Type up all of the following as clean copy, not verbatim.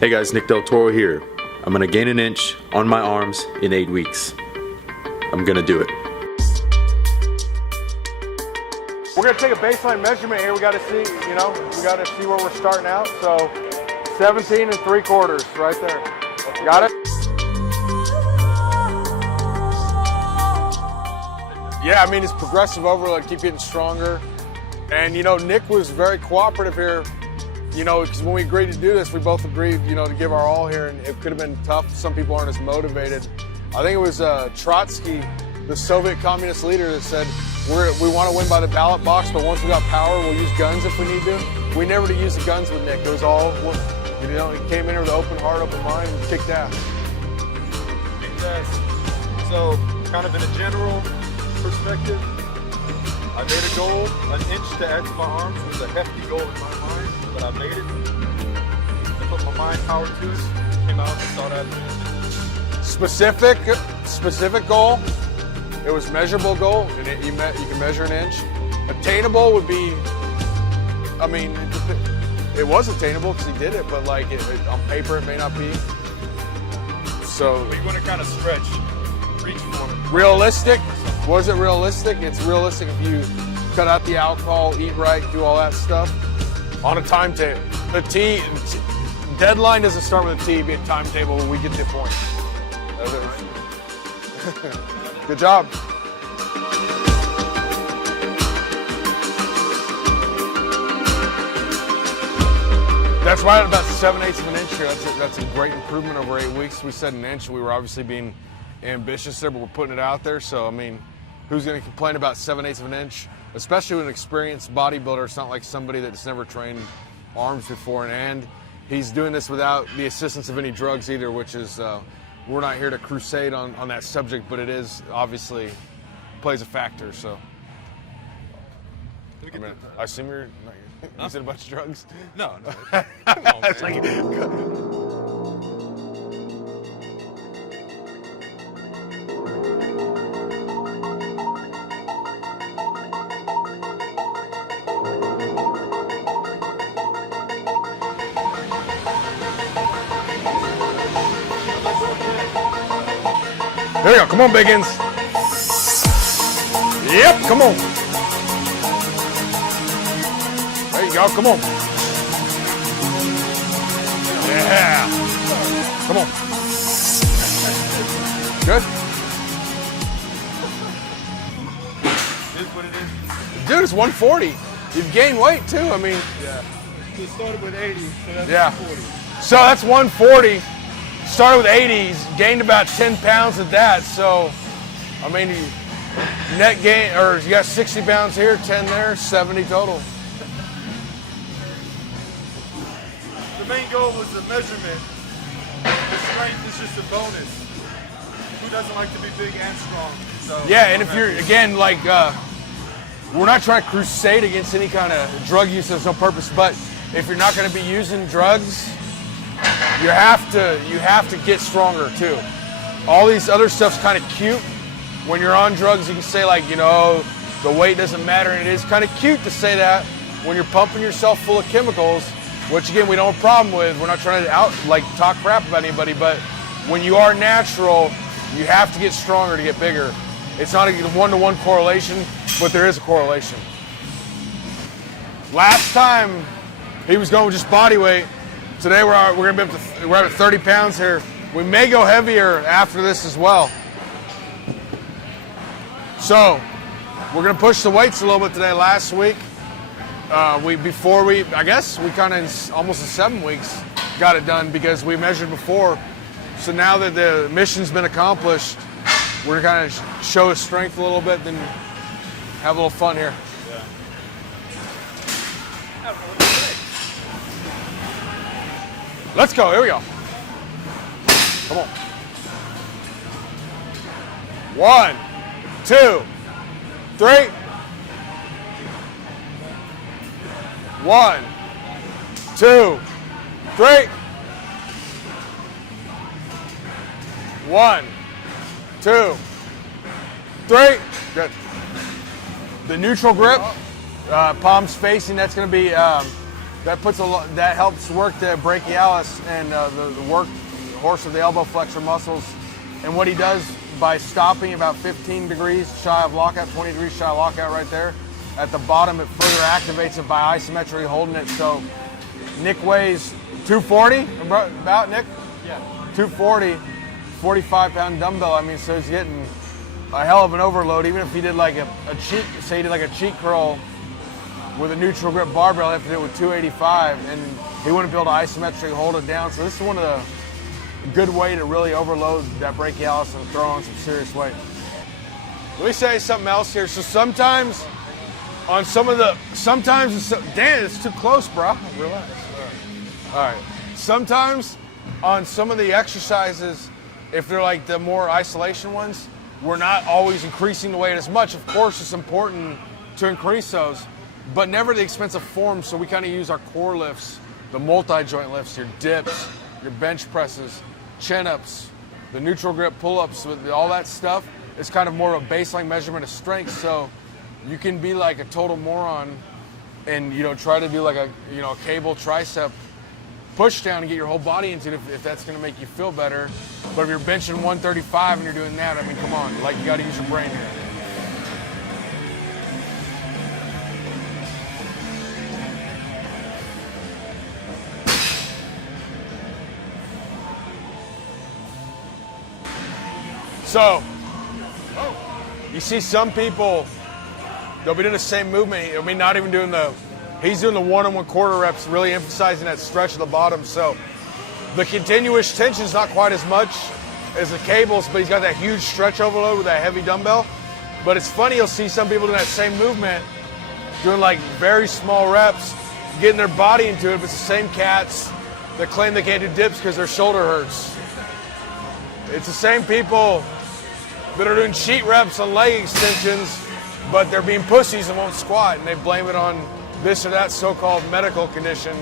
Hey guys, Nick Del Toro here. I'm gonna gain an inch on my arms in 8 weeks. I'm gonna do it. We're gonna take a baseline measurement here. We gotta see, we gotta see where we're starting out. So 17 3/4 right there. Got it? Yeah, I mean, it's progressive overload, keep getting stronger. And Nick was very cooperative here. Because when we agreed to do this, we both agreed, to give our all here, and it could have been tough. Some people aren't as motivated. I think it was Trotsky, the Soviet communist leader, that said, we want to win by the ballot box, but once we got power, we'll use guns if we need to. We never did use the guns with Nick. It was all, he came in here with an open heart, open mind, and kicked ass. So, kind of in a general perspective, I made a goal, an inch to add to my arms was a hefty goal in my mind, but I made it. I put my mind power to it, came out and saw that. Specific goal. It was measurable goal, and you can measure an inch. Attainable would be, it was attainable because he did it, but on paper it may not be. So you want to kind of stretch, reach for it. Realistic? Was it realistic? It's realistic if you cut out the alcohol, eat right, do all that stuff on a timetable. The deadline doesn't start with a T, be a timetable when we get to the point. Good job. That's right, about 7/8 of an inch here. That's a great improvement over 8 weeks. We said an inch. We were obviously being ambitious there, but we're putting it out there. So, who's going to complain about 7/8 of an inch? Especially with an experienced bodybuilder. It's not like somebody that's never trained arms before. And he's doing this without the assistance of any drugs either, which is, we're not here to crusade on that subject, but it is obviously plays a factor. So, I assume you're using a bunch of drugs? No. Come on, It's man. There you go. Come on, Biggins. Yep, come on. There you go. Come on. Yeah. Come on. Good. Here's what it is. Dude, it's 140. You've gained weight, too. Yeah. So it started with 80, so that's Yeah. 40. So that's 140. Started with 80s, gained about 10 pounds at that. So, net gain, or you got 60 pounds here, 10 there, 70 total. The main goal was the measurement. The strength is just a bonus. Who doesn't like to be big and strong? So Yeah, and if you're, again, we're not trying to crusade against any kind of drug use. There's no purpose. But if you're not going to be using drugs, you have to get stronger too. All these other stuff's kind of cute. When you're on drugs, you can say the weight doesn't matter, and it is kind of cute to say that when you're pumping yourself full of chemicals, which again we don't have a problem with. We're not trying to talk crap about anybody, but when you are natural, you have to get stronger to get bigger. It's not a one-to-one correlation, but there is a correlation. Last time he was going with just body weight. Today we're gonna be we're at 30 pounds here. We may go heavier after this as well. So we're gonna push the weights a little bit today. Last week, I guess we kind of almost in 7 weeks got it done because we measured before. So now that the mission's been accomplished, we're gonna kind of show his strength a little bit, then have a little fun here. Let's go, here we go. Come on. 1, 2, 3. 1, 2, 3. 1, 2, 3. Good. The neutral grip, palms facing, that's going to be that helps work the brachialis and the horse of the elbow flexor muscles. And what he does by stopping about 15 degrees shy of lockout, 20 degrees shy of lockout right there, at the bottom it further activates it by isometrically holding it. So Nick weighs 240, about Nick? Yeah. 240, 45-pound dumbbell. I mean, so he's getting a hell of an overload. Even if he did like a cheek, say he did like a cheek curl with a neutral grip barbell, he'd have to do it with 285, and he wouldn't be able to isometrically hold it down. So this is one of the good way to really overload that brachialis and throw on some serious weight. Let me say something else here. So sometimes on some of the, Dan, it's too close, bro. Relax. All right. Sometimes on some of the exercises, if they're like the more isolation ones, we're not always increasing the weight as much. Of course, it's important to increase those, but never at the expense of form. So we kind of use our core lifts, the multi-joint lifts, your dips, your bench presses, chin-ups, the neutral grip pull-ups, with all that stuff. It's kind of more of a baseline measurement of strength. So you can be like a total moron and, you know, try to do like a, you know, a cable tricep push down and get your whole body into it if that's going to make you feel better. But if you're benching 135 and you're doing that, I mean, come on, like, you got to use your brain here. So, you see some people, they'll be doing the same movement. I mean, not even doing he's doing the 1 1/4 reps, really emphasizing that stretch at the bottom. So the continuous tension is not quite as much as the cables, but he's got that huge stretch overload with that heavy dumbbell. But it's funny, you'll see some people doing that same movement, doing like very small reps, getting their body into it, but it's the same cats that claim they can't do dips because their shoulder hurts. It's the same people that are doing cheat reps on leg extensions, but they're being pussies and won't squat, and they blame it on this or that so-called medical condition.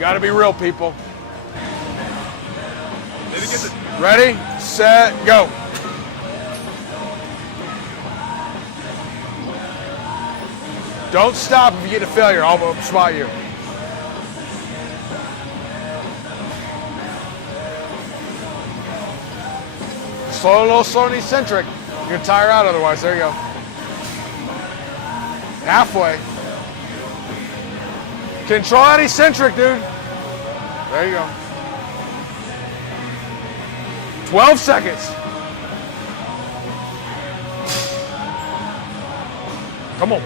Got to be real, people. Ready, set, go. Don't stop if you get to failure. I'll spot you. Slow, a little slow and eccentric. You're going to tire out otherwise. There you go. Halfway. Control that eccentric, dude. There you go. 12 seconds. Come on.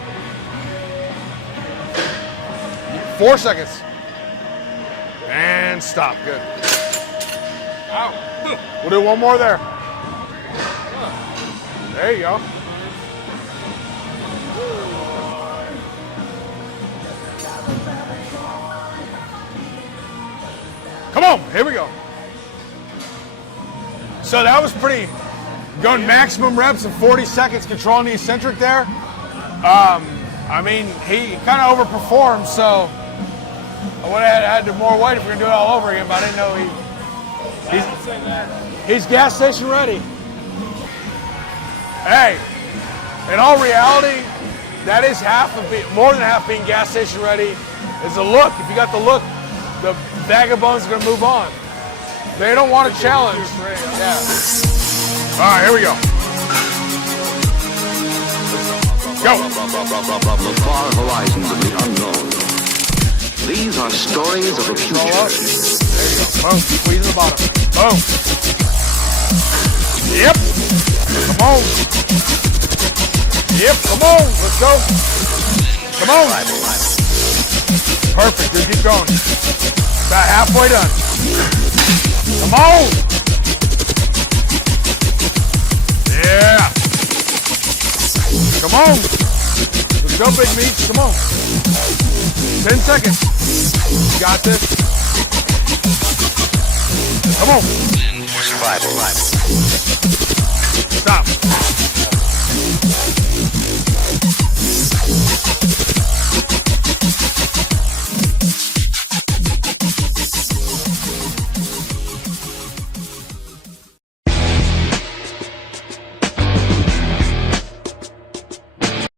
4 seconds. And stop. Good. Ow. We'll do one more there. There you go. Come on, here we go. So that was pretty, going maximum reps in 40 seconds, controlling the eccentric there. I mean, he kind of overperformed, so I would have had to do more weight if we were going to do it all over again, but I didn't know he's gas station ready. Hey, in all reality, that is more than half being gas station ready is the look. If you got the look, the vagabond's gonna move on. They don't want a challenge. Yeah. All right, here we go. Go. From the far horizons of the unknown, these are stories of the future. Roll up. There you go. Boom. Squeeze the bottom. Boom. Yep. Come on. Yep. Come on. Let's go. Come on. Perfect. Dude, keep going. About halfway done. Come on. Yeah. Come on. Let's go, big meats. Come on. 10 seconds. You got this. Come on. Survival.